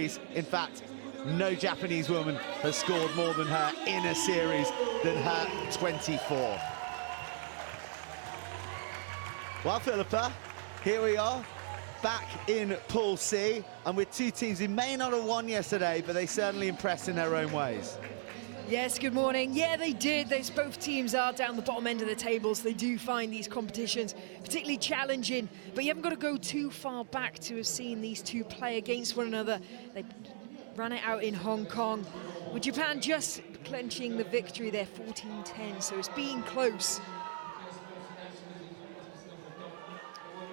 In fact, no Japanese woman has scored more than her in a series than her 24. Well, Philippa, here we are, back in Pool C, and with two teams who may not have won yesterday, but they certainly impressed in their own ways. Yes, good morning. Yeah, they did. Both teams are down the bottom end of the table, so they do find these competitions particularly challenging. But you haven't got to go too far back to have seen these two play against one another. They ran it out in Hong Kong, with Japan just clenching the victory there, 14-10, so it's been close.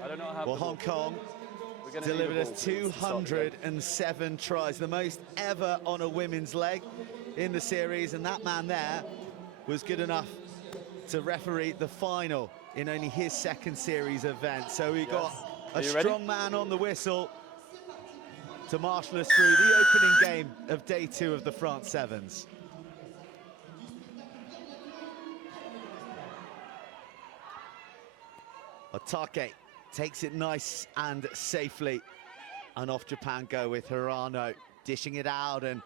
I don't know how. Well, Hong Kong delivered us 207 tries, the most ever on a women's leg in the series, and that man there was good enough to referee the final in only his second series event. So we got a strong man on the whistle to marshal us through the opening game of day 2 of the France Sevens. Otake takes it nice and safely, and off Japan go with Hirano, dishing it out, and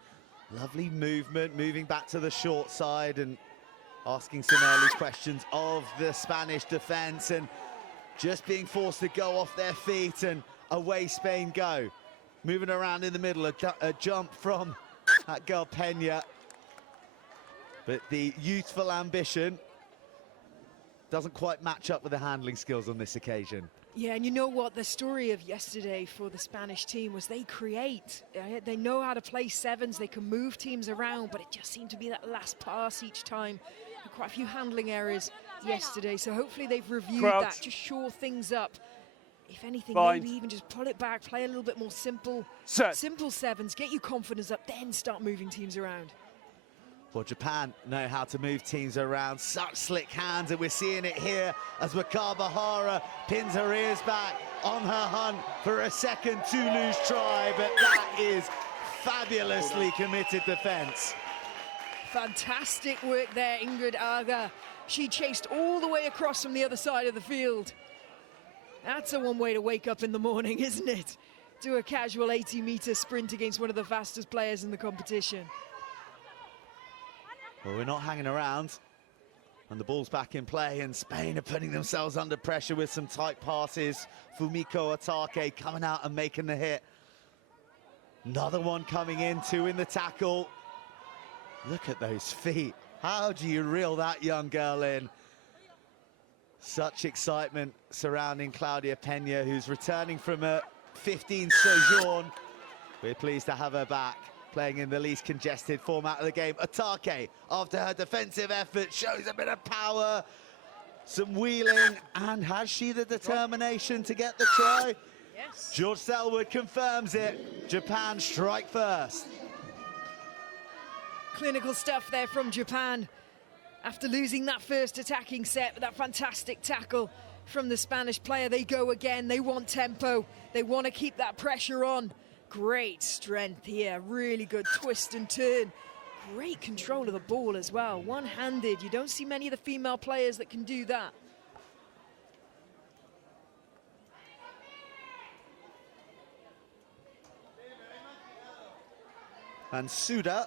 lovely movement, moving back to the short side and asking some early questions of the Spanish defense, and just being forced to go off their feet, and away Spain go. Moving around in the middle, a jump from that girl Peña, but the youthful ambition doesn't quite match up with the handling skills on this occasion. Yeah, and you know what? The story of yesterday for the Spanish team was they create. They know how to play sevens, they can move teams around, but it just seemed to be that last pass each time. Quite a few handling errors yesterday, so hopefully they've reviewed that, just shore things up. If anything, maybe even just pull it back, play a little bit more simple sevens, get your confidence up, then start moving teams around. Well, Japan know how to move teams around, such slick hands, and we're seeing it here as Wakabahara pins her ears back on her hunt for a second Toulouse try, but that is fabulously committed defense. Fantastic work there, Ingrid Aga. She chased all the way across from the other side of the field. That's a one way to wake up in the morning, isn't it? Do a casual 80-meter sprint against one of the fastest players in the competition. Well, we're not hanging around, and the ball's back in play, and Spain are putting themselves under pressure with some tight passes. Fumiko Otake coming out and making the hit. Another one coming in, 2 in the tackle. Look at those feet. How do you reel that young girl in? Such excitement surrounding Claudia Peña, who's returning from a 15 sojourn. We're pleased to have her back, playing in the least congested format of the game. Otake, after her defensive effort, shows a bit of power, some wheeling, and has she the determination to get the try? Yes. George Selwood confirms it. Japan strike first. Clinical stuff there from Japan. After losing that first attacking set with that fantastic tackle from the Spanish player, they go again. They want tempo. They want to keep that pressure on. Great strength here, really good twist and turn. Great control of the ball as well, one-handed. You don't see many of the female players that can do that. And Suda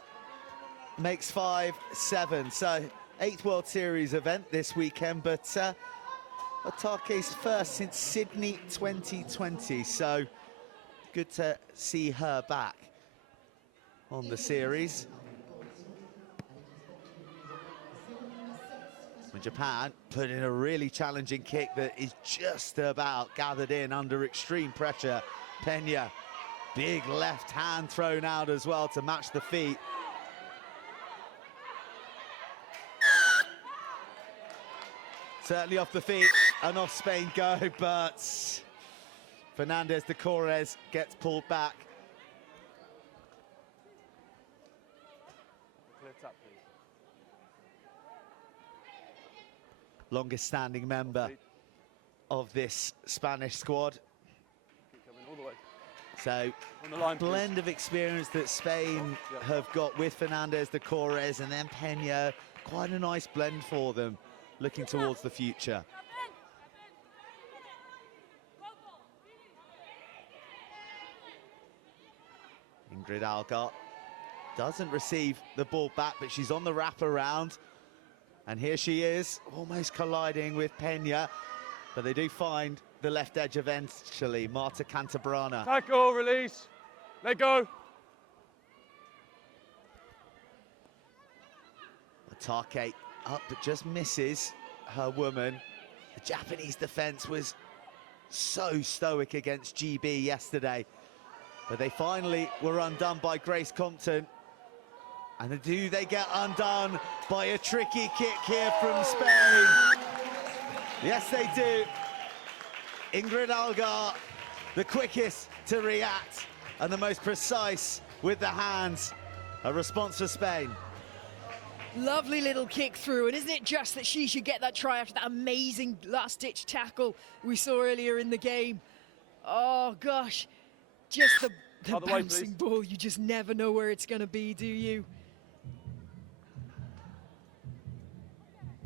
makes 5-7, so 8th World Series event this weekend, but Otake's first since Sydney 2020, so good to see her back on the series. When Japan put in a really challenging kick that is just about gathered in under extreme pressure. Peña, big left hand thrown out as well to match the feet. Certainly off the feet and off Spain go, but Fernandez de Corres gets pulled back. Longest standing member of this Spanish squad. So a blend of experience that Spain have got with Fernandez de Corres and then Peña. Quite a nice blend for them, looking towards the future. Ingrid Algar doesn't receive the ball back, but she's on the wraparound. And here she is, almost colliding with Pena. But they do find the left edge eventually, Marta Cantabrana. Tackle, release, let go. Atake up, but just misses her woman. The Japanese defense was so stoic against GB yesterday, but they finally were undone by Grace Compton. And do they get undone by a tricky kick here from Spain? Yes, they do. Ingrid Algar, the quickest to react and the most precise with the hands. A response for Spain. Lovely little kick through, and isn't it just that she should get that try after that amazing last-ditch tackle we saw earlier in the game? Oh, gosh. Just the bouncing ball. You just never know where it's going to be, do you?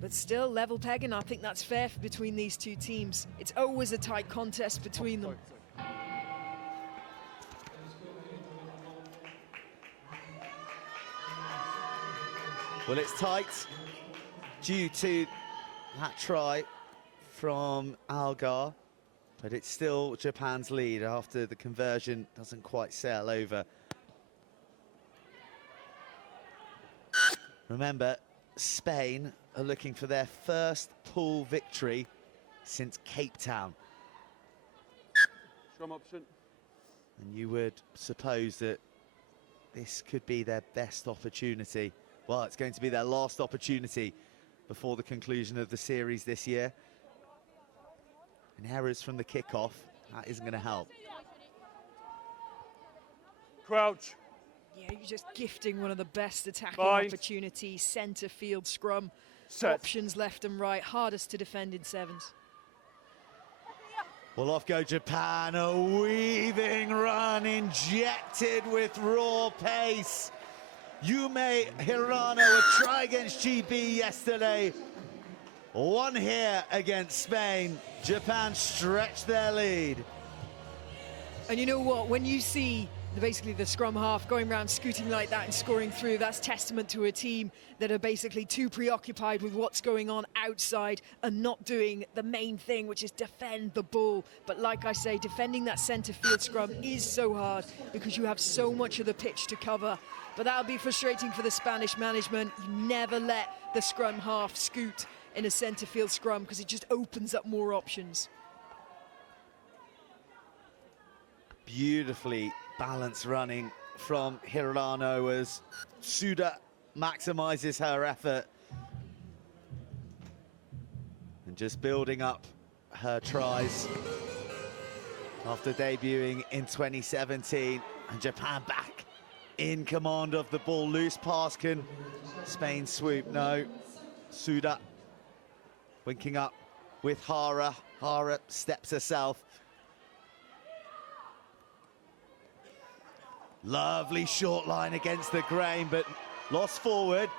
But still, level pegging, I think that's fair between these two teams. It's always a tight contest between them. Well, it's tight due to that try from Algar, but it's still Japan's lead after the conversion doesn't quite sail over. Remember, Spain are looking for their first pool victory since Cape Town. Scrum option. And you would suppose that this could be their best opportunity. Well, it's going to be their last opportunity before the conclusion of the series this year. And errors from the kickoff, that isn't going to help. Crouch. Yeah, you're just gifting one of the best attacking opportunities. Centre field scrum. Set. Options left and right. Hardest to defend in sevens. Well, off go Japan. A weaving run injected with raw pace. Yume Hirano, a try against GB yesterday. One here against Spain. Japan stretched their lead. And you know what? When you see basically the scrum half going around scooting like that and scoring through, that's testament to a team that are basically too preoccupied with what's going on outside and not doing the main thing, which is defend the ball. But like I say, defending that centre field scrum is so hard because you have so much of the pitch to cover. But that'll be frustrating for the Spanish management. You never let the scrum half scoot in a centre field scrum because it just opens up more options. Beautifully balanced running from Hirano as Suda maximizes her effort and just building up her tries after debuting in 2017. And Japan back in command of the ball. Loose pass, can Spain swoop? No. Suda winking up with Hara. Hara steps herself. Lovely short line against the grain, but lost forward.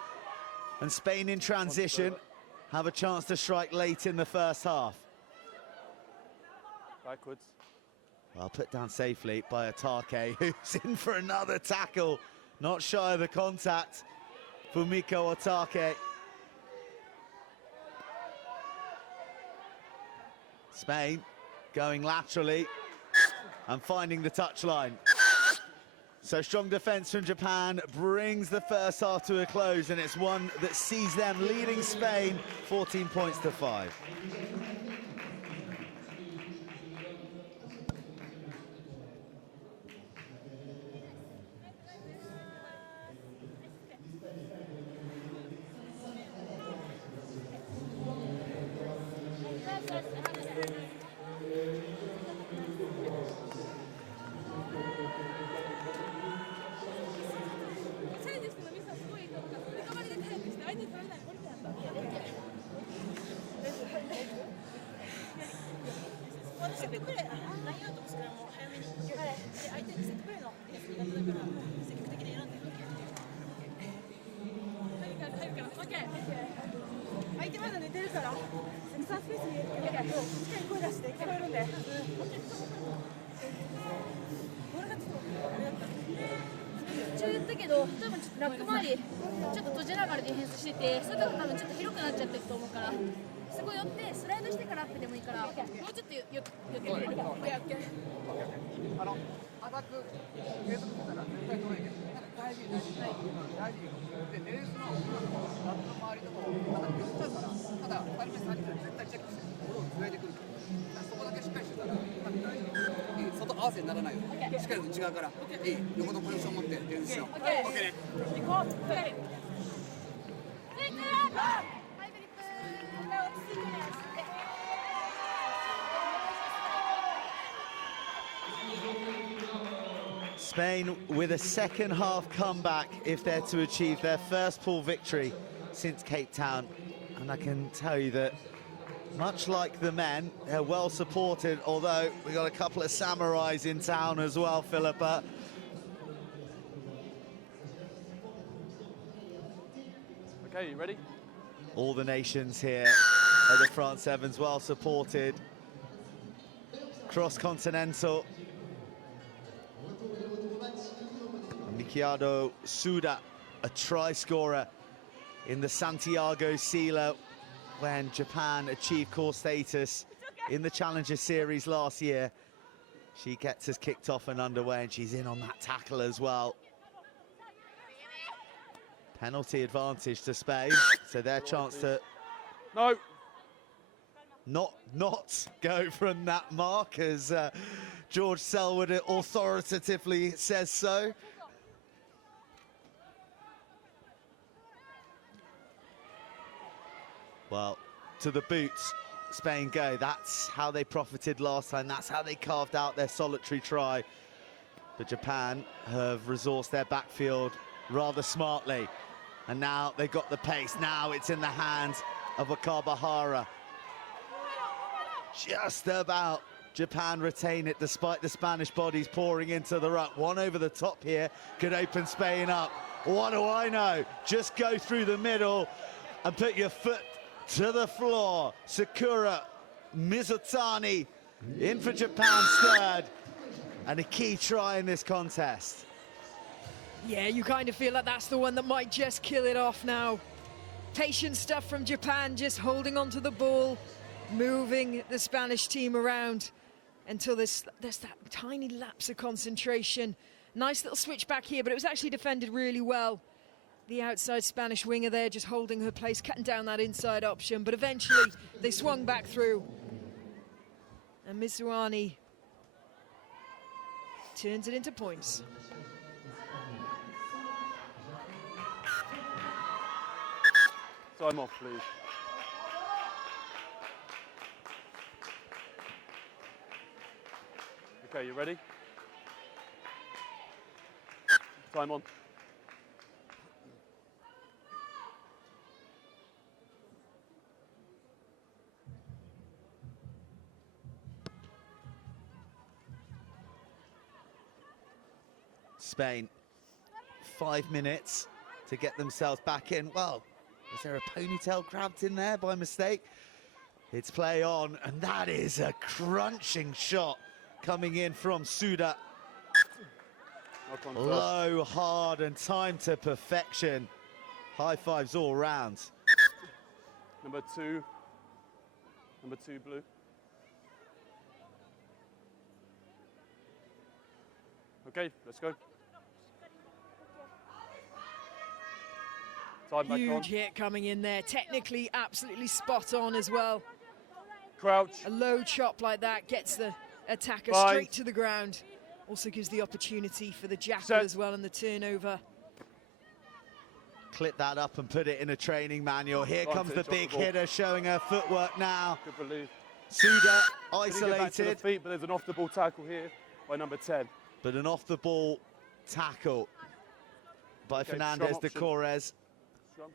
And Spain in transition have a chance to strike late in the first half. Backwards. Well, put down safely by Atake, who's in for another tackle. Not shy of the contact. Fumiko Atake. Spain going laterally and finding the touchline. So strong defence from Japan brings the first half to a close, and it's one that sees them leading Spain 14 points to 5. 一応言ったけど、多分ちょっとラック周りちょっと閉じながらディフェンスしてて、それだと多分ちょっと広くなっちゃってると思うから、そこ寄ってスライドしてからアップでもいいから、もうちょっと寄ってみる。オッケーオッケー。アタック継続したら絶対取れるけど、大事でディフェンスのラックの周りとかをただ譲っちゃうから、ただ2人目3人目絶対チェックしてボールをつないでくるから、そこだけしっかりしてたら多分大丈夫。外合わせにならないようにしっかり内側から横のポジション持ってディフェンスしよう。オッケーね。行こう。Spain with a second half comeback if they're to achieve their first pool victory since Cape Town. And I can tell you that much like the men, they're well supported, although we got a couple of samurais in town as well, Philippa. Okay, you ready? All the nations here at the France Sevens, well supported. Cross-continental. Mikiado Suda, a try scorer in the Santiago Sila when Japan achieved core status in the Challenger Series last year. She gets us kicked off and underway, and she's in on that tackle as well. Penalty advantage to Spain, so their chance to not go from that mark, as George Selwood authoritatively says so. Well, to the boots, Spain go. That's how they profited last time. That's how they carved out their solitary try. But Japan have resourced their backfield rather smartly. And now they've got the pace. Now it's in the hands of Akabahara. Just about Japan retain it despite the Spanish bodies pouring into the ruck. One over the top here could open Spain up. What do I know? Just go through the middle and put your foot to the floor. Sakura Mizutani in for Japan's third, and a key try in this contest. Yeah, you kind of feel like that's the one that might just kill it off now. Patient stuff from Japan, just holding on to the ball, moving the Spanish team around until there's that tiny lapse of concentration. Nice little switch back here, but it was actually defended really well. The outside Spanish winger there just holding her place, cutting down that inside option, but eventually they swung back through. And Mizuani turns it into points. Time off, please. Okay, you ready? Time on. Spain, 5 minutes to get themselves back in. Well, is there a ponytail grabbed in there by mistake? It's play on, and that is a crunching shot coming in from Suda. Low, hard, and time to perfection. High fives all round. Number two, blue. Okay, let's go. Time back on. Huge hit coming in there, technically absolutely spot on as well. Crouch. A low chop like that gets the attacker Bind. straight to the ground. Also gives the opportunity for the jackal as well in the turnover. Clip that up and put it in a training manual. Here comes the big off the ball. hitter showing her footwork now. Good belief. Suda Didn't get back to the isolated. feet, but there's an off-the-ball tackle here by number 10. But an off-the-ball tackle by Okay, Fernandez scrum de option. Corres. Scrum.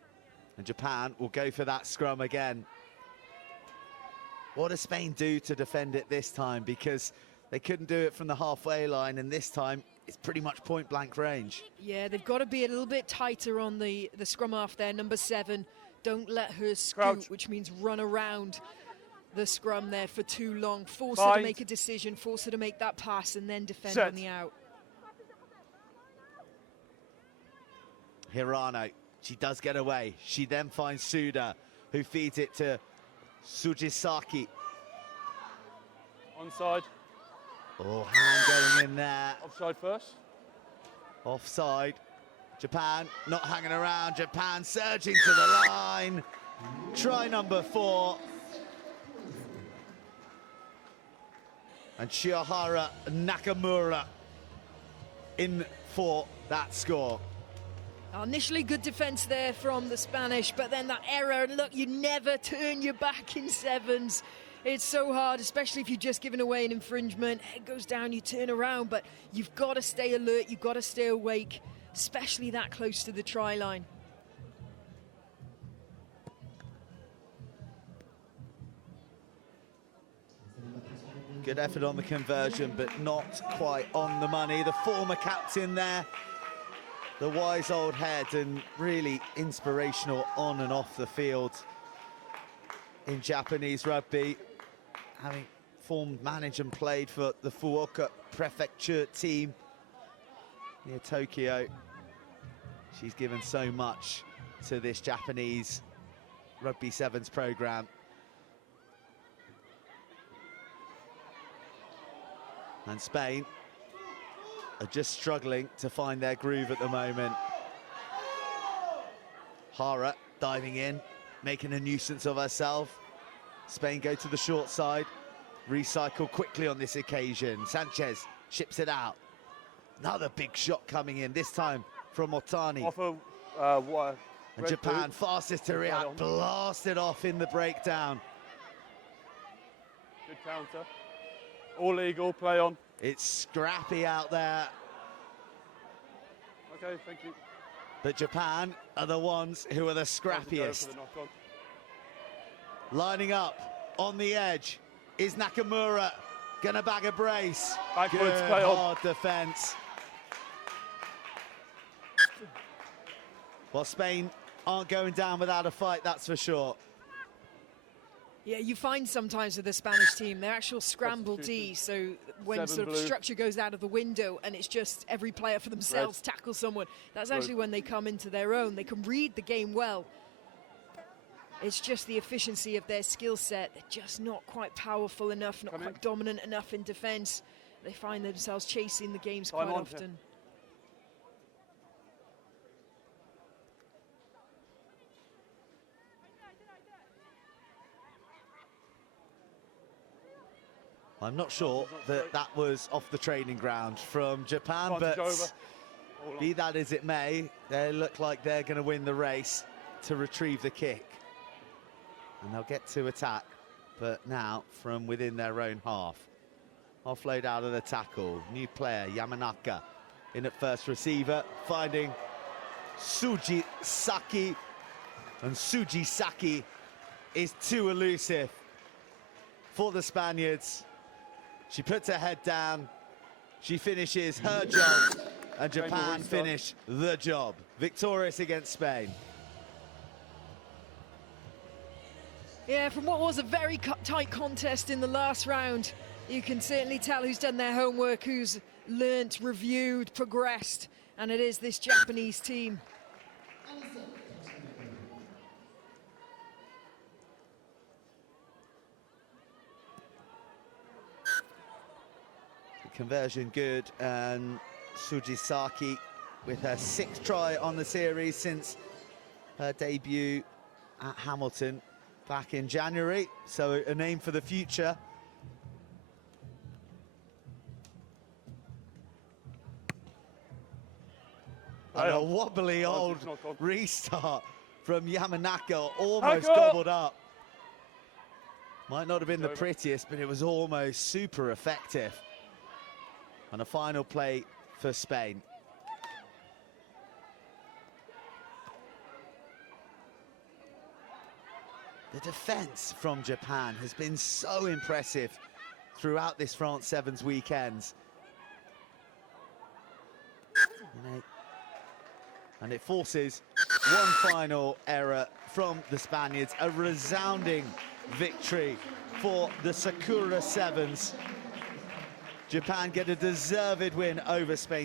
And Japan will go for that scrum again. What does Spain do to defend it this time? Because they couldn't do it from the halfway line, and this time it's pretty much point-blank range. Yeah, they've got to be a little bit tighter on the scrum half there, number 7. Don't let her scoot, Crouch. which means run around the scrum there for too long. Force her to make a decision, force her to make that pass, and then defend Set. on the out. Hirano, she does get away. She then finds Suda, who feeds it to Sujisaki. Onside. Oh, hand going in there. Offside first. Offside. Japan not hanging around. Japan surging to the line. Try number 4. And Chiyohara Nakamura in for that score. Initially good defense there from the Spanish, but then that error. Look, you never turn your back in sevens. It's so hard, especially if you've just given away an infringement. Head goes down, you turn around, but you've got to stay alert, you've got to stay awake, especially that close to the try line. Good effort on the conversion, but not quite on the money. The former captain there, the wise old head, and really inspirational on and off the field in Japanese rugby. Having formed, managed and played for the Fukuoka Prefecture team near Tokyo. She's given so much to this Japanese Rugby Sevens program. And Spain are just struggling to find their groove at the moment. Hara diving in, making a nuisance of herself. Spain go to the short side, recycle quickly on this occasion. Sanchez ships it out. Another big shot coming in, this time from Otani. Off a wire. And Japan, fastest to react, blasted off in the breakdown. Good counter. All legal, play on. It's scrappy out there. Okay, thank you. But Japan are the ones who are the scrappiest. Lining up on the edge is Nakamura. Gonna bag a brace. Backwards, Good play on. hard defense. Well, Spain aren't going down without a fight, that's for sure. Yeah, you find sometimes with the Spanish team, their actual scramble D, so when sort of structure goes out of the window and it's just every player for themselves tackle someone, that's actually when they come into their own. They can read the game well. It's just the efficiency of their skill set. They're just not quite powerful enough, not quite dominant enough in defense. They find themselves chasing the games quite often. I'm not sure that that was off the training ground from Japan, but be that as it may, they look like they're going to win the race to retrieve the kick. And they'll get to attack, but now from within their own half. Offload out of the tackle. New player, Yamanaka, in at first receiver, finding Sujisaki. And Sujisaki is too elusive for the Spaniards. She puts her head down, she finishes her job, and Japan finish the job. Victorious against Spain. Yeah, from what was a very tight contest in the last round, you can certainly tell who's done their homework, who's learnt, reviewed, progressed, and it is this Japanese team. Conversion good, and Sujisaki with her 6th try on the series since her debut at Hamilton back in January, so a name for the future. And a wobbly old restart from Yamanaka, almost gobbled up. Might not have been the prettiest, but it was almost super effective. And a final play for Spain. The defense from Japan has been so impressive throughout this France Sevens weekend. And it forces one final error from the Spaniards. A resounding victory for the Sakura Sevens. Japan get a deserved win over Spain.